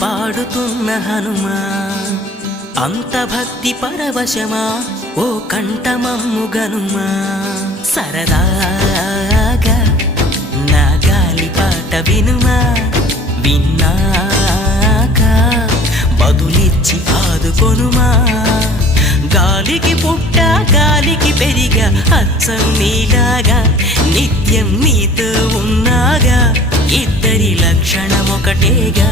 పాడుతున్న హనుమా అంత భక్తి పరవశమా ఓ కంఠమమ్ము గనుమా సరదాగా నా గాలి పాట వినుమా విన్నాక బదులిచ్చి ఆదుకొనుమా గాలికి పుట్ట గాలికి పెరిగా అచ్చం నీలాగా నిత్యం నీతో ఉన్నాగా ఇద్దరి లక్షణం ఒకటేగా